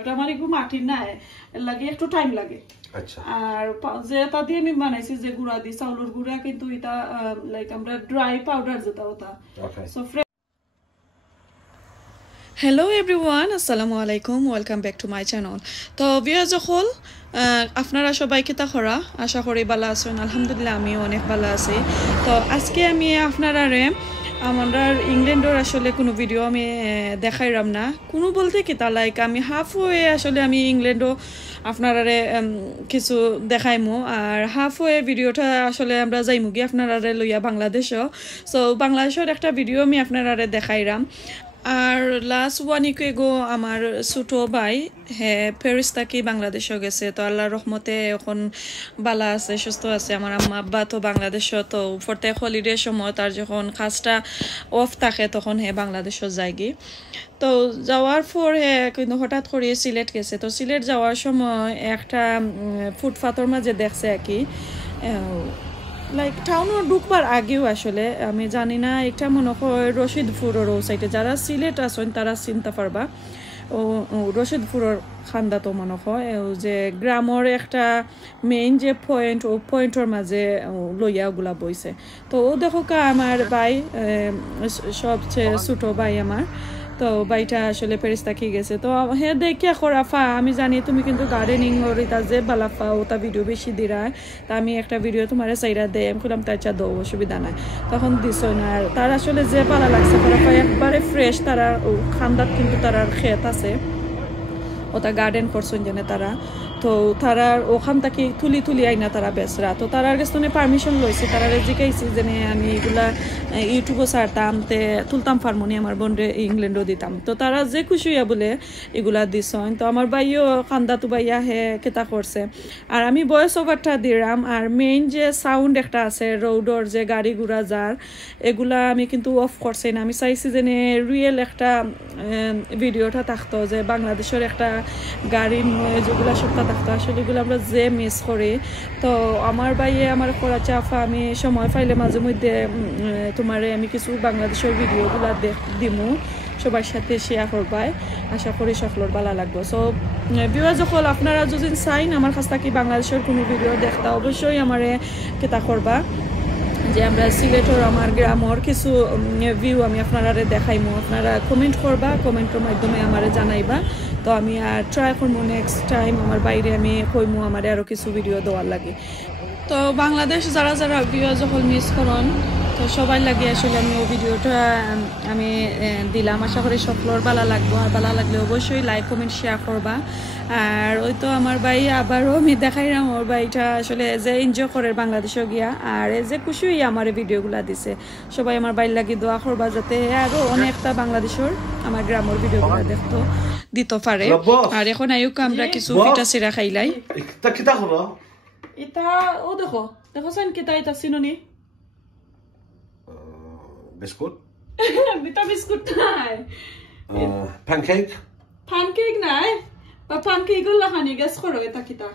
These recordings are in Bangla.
এটা আমার একটু মাটির না লাগে একটু টাইম লাগে। আচ্ছা। আর যেটা দিয়ে আমি বানাইছি যে গুঁড়া দি চাউলের গুঁড়া কিন্তু এটা লাইক আমরা ড্রাই পাউডার যেটা ওটা। সো হ্যালো এভরিওয়ান, আসসালামু আলাইকুম, welcome back to my channel. তো ভিউয়ার্স সকল আপনারা সবাই কিতা খরা আশা করি ভালো আছেন। আলহামদুলিল্লাহ আমিও অনেক ভালো আছি। তো আজকে আমি আপনারা আমরা ইংল্যান্ডের আসলে কোনো ভিডিও আমি দেখাইলাম না, কোনো বলতে কিতা লাইক আমি হাফ ওয়ে আসলে আমি ইংল্যান্ডও আপনারা কিছু দেখাইমু, আর হাফ ওয়ে ভিডিওটা আসলে আমরা যাইমু গিয়ে আপনারা লইয়া বাংলাদেশও। সো বাংলাদেশের একটা ভিডিও আমি আপনারা দেখাইলাম। আর লাস্ট 1 উইক এগো আমার ছোটো ভাই প্যারিস থাকি বাংলাদেশও গেছে। তো আল্লাহর রহমতে এখন বালা আছে, সুস্থ আছে। আমার আম্মা আব্বা তো বাংলাদেশও, তো প্রত্যেক হলিডের সময় তার যখন কাজটা অফ থাকে তখন বাংলাদেশও যায় গি। তো যাওয়ার পর কিন্তু হঠাৎ করে সিলেট গেছে। তো সিলেট যাওয়ার সময় একটা ফুটপাথর মাঝে দেখছে আর কি, লাইক টাউনও ঢুকবার আগেও আসলে আমি জানি না, একটা মনে হয় রশিদপুরের ও সাইডে যারা সিলেট আসেন তারা চিনতে পারবা। ও রশিদপুরের খান্দা তো মনে হয় যে গ্রামের একটা মেইন যে পয়েন্ট, ও পয়েন্টের মাঝে লইয়া ওগুলা বইছে। তো ও দেখো আমার ভাই, সবচেয়ে ছোটো ভাই আমার। তো বাইটা আসলে প্যারিস থাকি গেছে। তো দেখে খরাফা আমি জানি তুমি কিন্তু গার্ডেনিং ওর এটা যে বালাফা ওটা ভিডিও বেশি দিরায়, তা আমি একটা ভিডিও তোমার সাইডা দেয় আমি করলাম তার চা দো, অসুবিধা নাই। তখন দিস না। আর তার আসলে যে পালা লাগছে খরাফা একবারে ফ্রেশ, তারা খান্দাত কিন্তু তার ক্ষেত আছে, ওটা গার্ডেন করছেন জানে তারা। তো তারা ওখান থেকে তুলি আইনা তারা বেসরা। তো তারার কাছে পারমিশন লইছি, তারা জিকাইছি যে আমি এগুলা ইউটিউবও ছাড়তাম, তে তুলতাম ফার্মনি আমার বোনরে ইংল্যান্ডও দিতাম। তো তারা যে খুশি হইয়া বলে এগুলা দিছেন। তো আমার ভাইও খান্দাতু ভাইয়া কেতা করছে, আর আমি ভয়েস ওভারটা দিলাম। আর মেইন যে সাউন্ড একটা আছে রোডর যে গাড়ি ঘোড়া যার, এগুলা আমি কিন্তু অফ করছি না। আমি চাইছি যে রিয়েল একটা ভিডিওটা থাকতো যে বাংলাদেশের একটা গাড়ির যেগুলো সবটা থাকতো, আসলে এগুলো আমরা যে মিস করি। তো আমার ভাইয়ে আমার করা চাফা আমি সময় পাইলে মাঝে মধ্যে তোমারে আমি কিছু বাংলাদেশের ভিডিওগুলো দিমু, সবার সাথে শেয়ার করবাই, আশা করি সকলের ভালো লাগবে। সো ভিউয়ার্স যখন আপনারা যদি চাইন আমার কাছ থেকে বাংলাদেশের কোনো ভিডিও দেখতা, অবশ্যই আমারে কেতা করবা যে আমরা সিলেটের আমার গ্রামের কিছু ভিউ আমি আপনারা দেখাইমু। আপনারা কমেন্ট করবা, কমেন্টের মাধ্যমে আমারে জানাইবা। তো আমি আর ট্রাই করবো নেক্সট টাইম আমার বাইরে আমি কইমু আমার আরও কিছু ভিডিও দেওয়ার লাগে। তো বাংলাদেশ যারা যারা ভিডিও যখন মিস করেন, তো সবাই লাগে আসলে আমি ওই ভিডিওটা আমি দিলাম। আশা করি সকলের ভালো লাগবো, আর ভালো লাগলে অবশ্যই লাইক কমেন্ট শেয়ার করবা। আর ওই তো আমার ভাই আবারও আমি দেখাইলাম ওর ভাইটা আসলে যে এনজয় করে বাংলাদেশে গিয়া, আর যে খুশি আমার ভিডিওগুলা দিছে। সবাই আমার বাইর লাগি দোয়া করবা যাতে আরও অনেকটা বাংলাদেশের আমার গ্রামের ভিডিওগুলা দিতে পারে। আর এখন আয়ুক আমরা কিছু পিঠা চিরা খাইলাই। এটা ও দেখো দেখছেন কিতা এটা চিনুনি বিস্কুট এটা বিস্কুট নাই, প্যানকেক নাই, বা প্যানকেক গুলো খানি গেস করো। এটা কিতা,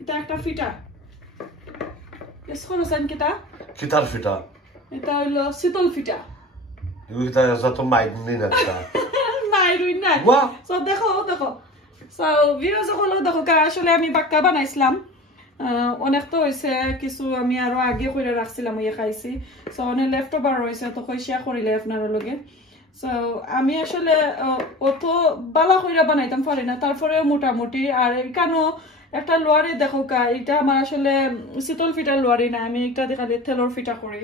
এটা একটা ফিটা গেস করো সেন কিতা, কিতার ফিটা, এটা হলো শীতল ফিটা। এটা যত মাইরুই না মাইরুই না। সো দেখো দেখো, সো ভিউয়ার্স হলো দেখো আসলে আমি বাক্কা বানাইছিলাম অনেক তো হয়েছে, কিছু আমি আরো আগে করে রাখছিলাম ইয়ে খাইছি। সো অনেক লেফট ওভার রয়েছে, তো শেয়ার করিলে আপনার লগে। সো আমি আসলে অত বালা করে বানাইতাম পারি না, তারপরে মোটামুটি। আর এখানেও একটা লোয়ারি দেখো এটা আমার আসলে শীতল ফিটার লোয়ারি না, আমি এটা দেখালে তেলর ফিটা করি।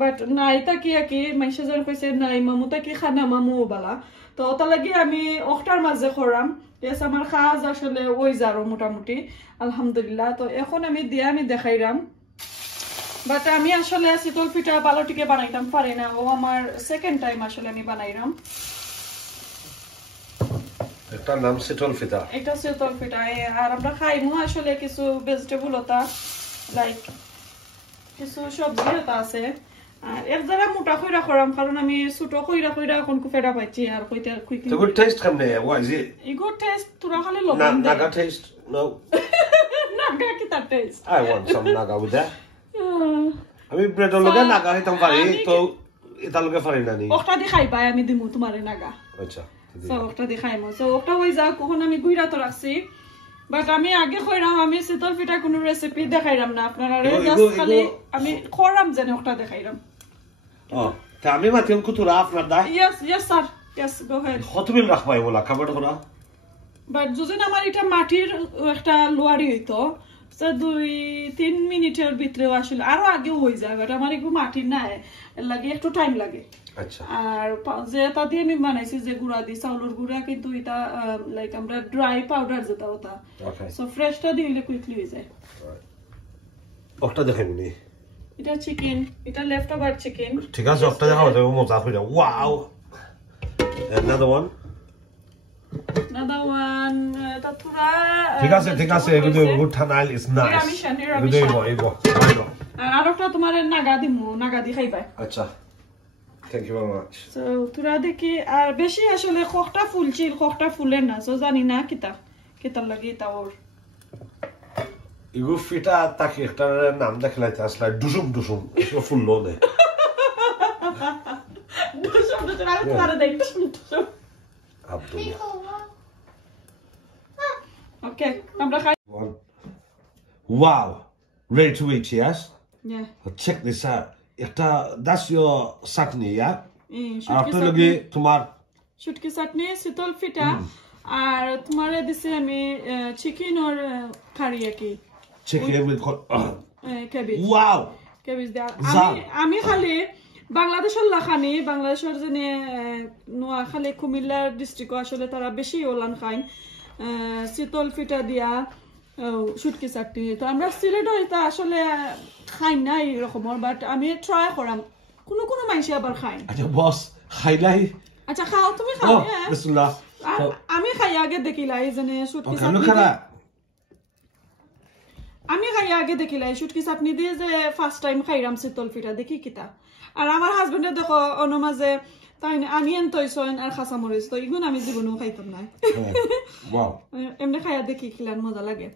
বাট না এটা কি মানুষে যখন কইছে নাই মামুটা কি খানা মামু বালা, তো ওটা লাগে আমি অখটার মাঝে করাম। আমার কাজ আসলে ওই যারো মোটামুটি আলহামদুলিল্লাহ। তো এখন আমি দেখাইলাম, বাট আমি আসলে শীতল পিঠা বালোটিকে বানাইতাম পারি না, ও আমার সেকেন্ড টাইম আসলে আমি বানাইলাম। এটা নাম শীতল পিঠা, এটা শীতল পিঠা। আর আমরা খাইমু আসলে কিছু ভেজিটেবল ওটা লাইক কিছু সবজি ওটা আছে। আর এক জায়গা মোটা কইরা করাম, কারণ আমি ছোট কইরা এখন কুফেরা পাইছি। আর কইতে quick the good taste come there. What is it? A good taste তোরা খালি লবণ দে। Naga taste? No. নাগা কি তার test? I want some naga with that. আমি ব্রেড লগে নাগা হইতাম পারি, তো এটা লগে পারি না নি। ওটা দি খাইবা আমি দিমু তোমারে নাগা। আচ্ছা সো ওটা দেখাইমো সো ওটা হই যা কখন আমি গুইরা তো রাখছি বাট আমি আগে কইরাম আমি শীতল পিঠা কোনো রেসিপি দেখাইরাম না আপনারা জাস্ট খালি আমি খরাম জানি ওটা দেখাইরাম তা আমি মাতিম কুতুরা আপনার দা yes sir yes go ahead কতদিন রাখবাই বলা খাবার করা বাট যদি আমার এটা মাটির একটা লোয়ারি হইতো সো 2-3 মিনিটের ভিতরে আসলে আরো আগে হই যায় বাট আমার একটু মাটির না লাগে একটু টাইম লাগে আচ্ছা আর যেটা দিয়ে আমি বানাইছি যে গুড়া দি চাউলের গুড়া কিন্তু এটা লাইক আমরা ড্রাই পাউডার যেটা ওটা সো ফ্রেশটা দিলে কুইকলি হয়ে যায় ওটা দেখাইবো নি এটা চিকেন এটা লেফট ওভার চিকেন ঠিক আছে ওটা দেখাবো যাবে মজা হয়ে যাবে ওয়াও another one এটা পুরা ঠিক আছে এগুলো গুড থানাইল ইজ নাইস এগুলো আর একটা তোমার নাগা দি খাইবা আচ্ছা thank you very much so তুরা দেখি আর বেশি আসলে খোখটা ফুলছিল খোখটা ফুলের না সো জানি না কিতা লাগি তা ওর ইগো ফিটা তাকে একটা নাম দেখাইতে আসলে ডুসুম এসব ফুল লোনে ডুসুম আমি তোমারে দেই ডুসুম আব্দুল্লাহ ওকে আমরা খাই wow ready to eat yes yeah check this out এটা that's your chutney yeah শুটকি লগে তোমার শুটকি চাটনি শীতল ফিটা আর তোমারে দিছে আমি চিকেন আর কারি কি chicken with cabbage wow cabbage আমি খালি বাংলাদেশের লাখানি বাংলাদেশের জেনে নোয়াখালী কুমিল্লা ডিস্ট্রিক্ট আসলে তারা বেশি ওলান খায় শীতল ফিটা দিয়া শুটকি চাটনি তো আমরা সিলেটও এটা আসলে খাই না এরকমের বাট আমি ট্রাই করাম কোনো মানুষে আবার খায় আচ্ছা বস খাইলাই আচ্ছা খাও তুমি খাও বিসমিল্লাহ আমি খাই আগে দেখিলাই জেনে শুটকি চাটনি আমি খাই আগে দেখিলাই শুটকি চাটনি দিয়ে যে ফার্স্ট টাইম খাইরাম শীতল ফিটা দেখি কিতা আর আমার হাজবেন্ডে দেখো অনুমাজে তাই আনিয়েন তৈছন আর খাসা মরিচ তো এগুলো আমি জীবনেও খাইতাম না এমনি খাইয়া দেখি খিলান মজা লাগে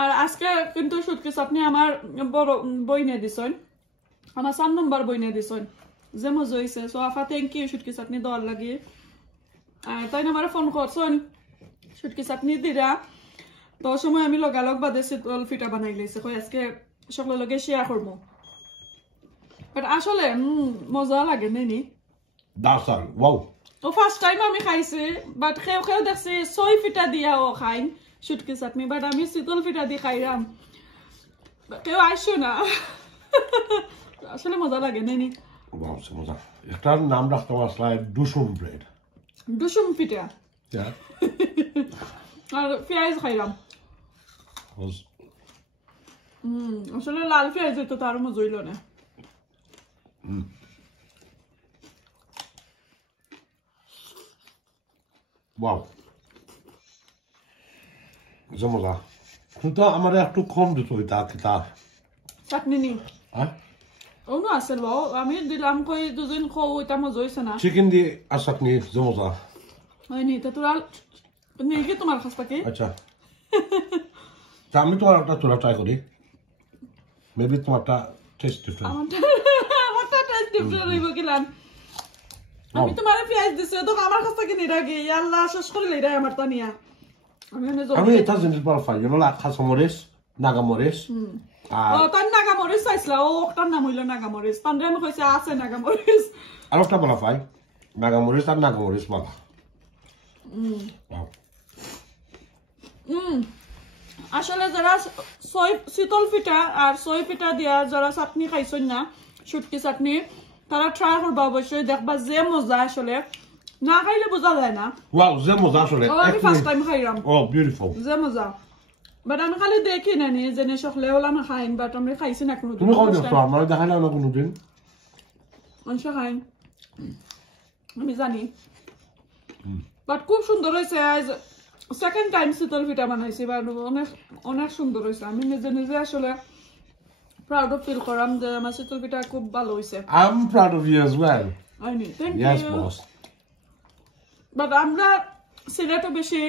আর আজকে কিন্তু শুটকি চাটনি আমার বড় বইনে দিছন আমার 4 নম্বর বইনে দিছন যে মজা হয়েছে সো আফা থ্যাংক ইউ শুটকি চাটনি দেওয়ার লাগে আর তাই আমার ফোন করছন শুটকি চাটনি দিরা তো সময় আমি লগালগ বাদে শীতল ফিটা বানাই লাইছে কই আজকে সকলের লগে শেয়ার করবো বাট আসলে মজা লাগে নেনি Darshan wow oh first time আমি খাইছি বাট কেউ দেখছি সই ফিটা দিয়াও খাইন শুটকি চাটনি বাট আমি শীতল ফিটা দি খাইরাম কেউ আইসো না আসলে মজা লাগে নেনি ওয়াও মজা এটার নাম রাখতে আসলে ডুসুম ব্রেড ডুসুম ফিটা আর পেঁয়াজ খাইলাম আসলে লাল পেঁয়াজ তো তার মজা হইল না ওয়াও মজা কিন্তু আমার একটু কম দিত এটা কিতা চাটনি নি হ্যাঁ অন্য আছে বাও আমি দিলাম কই দুজন খাও এটা মজা হইছে না চিকেন দিয়ে আর চাটনি মজা হয়নি তা তোরা নিয়ে কি তোমার খাস পাকি আচ্ছা তা আমি তোমার একটা তোলা ট্রাই করি মেবি তোমারটা টেস্ট ডিফারেন্ট আমারটা টেস্ট ডিফারেন্ট হইব কিলান আমি তোমার পেঁয়াজ দিছি তো আমার কাছ থেকে নিরা গে আল্লাহ শেষ করে লইরা আমার তানিয়া আমি এটা জিনিস বড় ফাই জানো খাসা মরিচ নাগা মরিচ ও তার নাগা মরিচ চাইছিল ও ওটার নাম হইল নাগা মরিচ তান্ডে আমি কইছে আছে নাগা মরিচ আর একটা বলা ফাই নাগা মরিচ আর নাগা মরিচ বলা আসলে যারা শীতল পিঠা আর সই পিঠা দিয়া যারা চাটনি খাইছেন না শুটকি চাটনি তারা ট্রাই করবা অবশ্যই দেখবা যে মজা আসলে না খাইলে বোঝা যায় না ওয়াও যে মজা আসলে আমি ফার্স্ট টাইম খাইরাম ও বিউটিফুল যে মজা বাট আমি খালি দেখি না নি জেনে সকলে ওলা না খাইন বাট আমি খাইছি না কোনো তুমি কোন দেখছো আমরা দেখাইলা না কোনোদিন অংশ খাইন আমি জানি বাট খুব সুন্দর হয়েছে আজ সেকেন্ড টাইম শীতল পিঠা বানাইছি বা অনেক সুন্দর হয়েছে আমি নিজে আসলে proud of feel করাম যে আমার শীতল পিঠা খুব ভালো হয়েছে I'm proud of you as well I know thank you yes boss but আমরা সিলেটে বেশি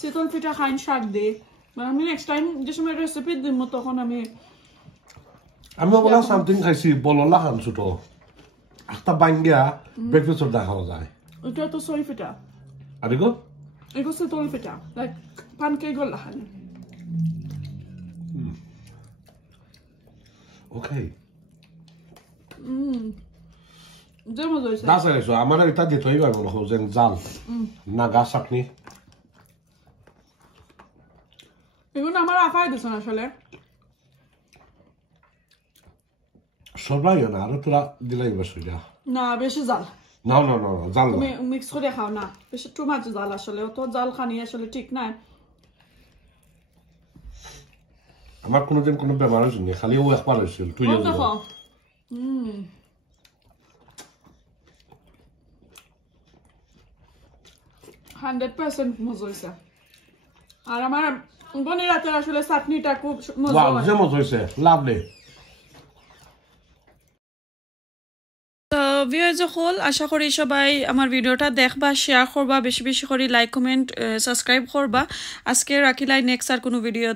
শীতল পিঠা খাইন শাক দিয়ে আমি নেক্সট টাইম যে সময় রেসিপি দিব তখন আমি ওগুলো সামথিং খাইছি বললা খান ছোট একটা বাঙ্গিয়া ব্রেকফাস্ট দেখাও যায় এটা তো সই ফিটা আর এগো এগো সে তোল ফিটা লাইক পানকেক গলা খান ওকে যে মজা হয়েছে না স্যার আমার এটা দিতে হইবে মনে হয় যে জাল নাগা চাটনি এগুলো আমার আফাই দিছেন আসলে সবাই না আরো তোরা দিলাই বসে যা না বেশি জাল না না না জাল না মিক্স করে খাও না বেশি টু মাছ জাল আসলে তো জাল খানি আসলে ঠিক না আমার কোনোদিন কোনো বেমার হয়েছিল খালি ও একবার হয়েছিল তুই দেখো 100% মজা হয়েছে আর আমার বোনের রাতে আসলে চাটনিটা খুব মজা হয় যে মজা হয়েছে লাভলি তো ভিউয়ার্স সকল আশা করি সবাই আমার ভিডিওটা দেখবা শেয়ার করবা বেশি বেশি করে লাইক কমেন্ট সাবস্ক্রাইব করবা আজকে রাখিলাই নেক্সট আর কোনো ভিডিও